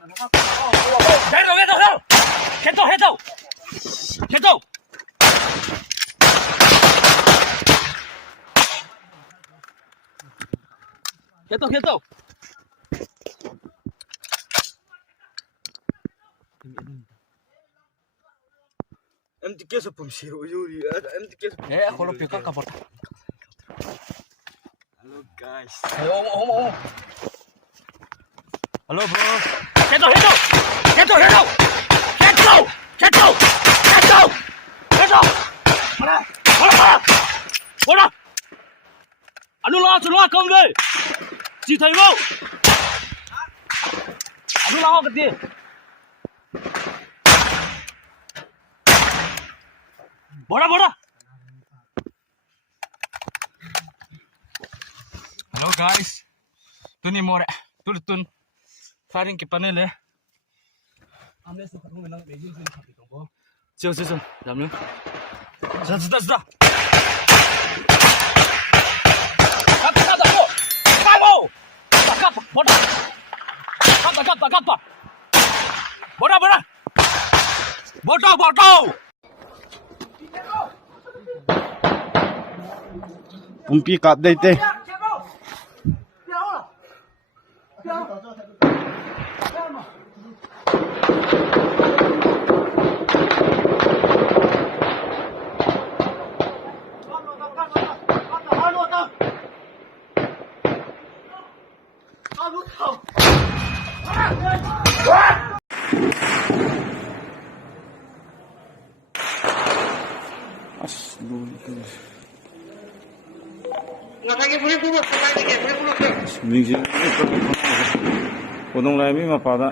Em ti kesa pum siro yuri. Em ti kesa. Kalau pika kapot. Hello guys. Halo bro. Anu lah kaum deh. Si thầy vô. Anu lah cái gì? Bora. Hello guys. Tuni Moreh. Tun. Faring ke panel le. Amne su khatmu menang beijing se khati tongbo. Chiao. Ramle. Sudah. Botol. Pumpi kap dai te. Podong lai mi mapada.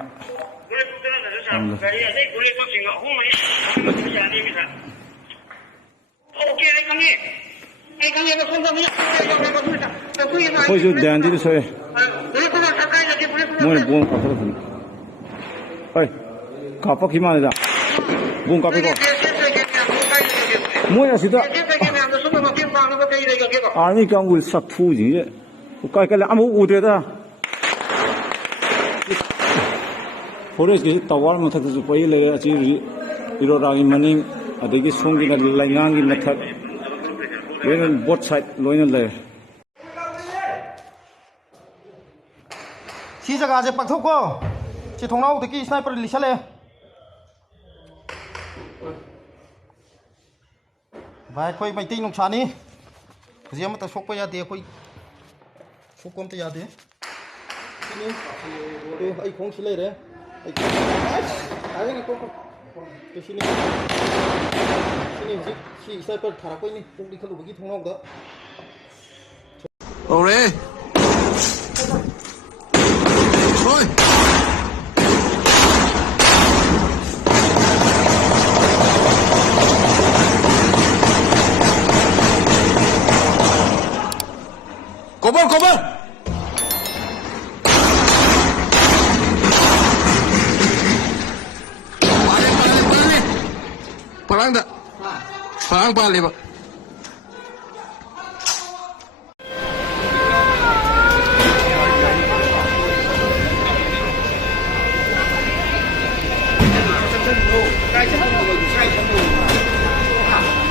Koi jo dan di soe. Moi bong kapro thun. Oi. Kapa ki ma da. Bong kape ko. Moi asida. Army kang will sak thu ji. Kai kai amu u de da. Forest ke tawar mathak ju pai le achi iro rangi maning adegi songi na laingang gi mathak when both side loina le si jaga je pakthok ko chi thongnau teki sniper lisale vai khoi mai ting nong chani jiam ta sok pa ya de khoi sokom ta ya de ni ai khong si le re ai ko ke sini si sniper thara koi ni pok dikhalu bagi thongnau da Moreh. Oi. Cover. Parang tak? Parang balik pak.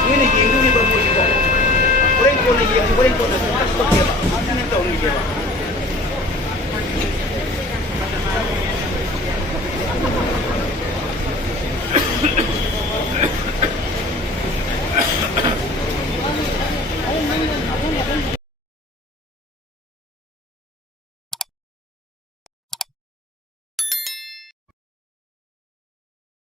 Ini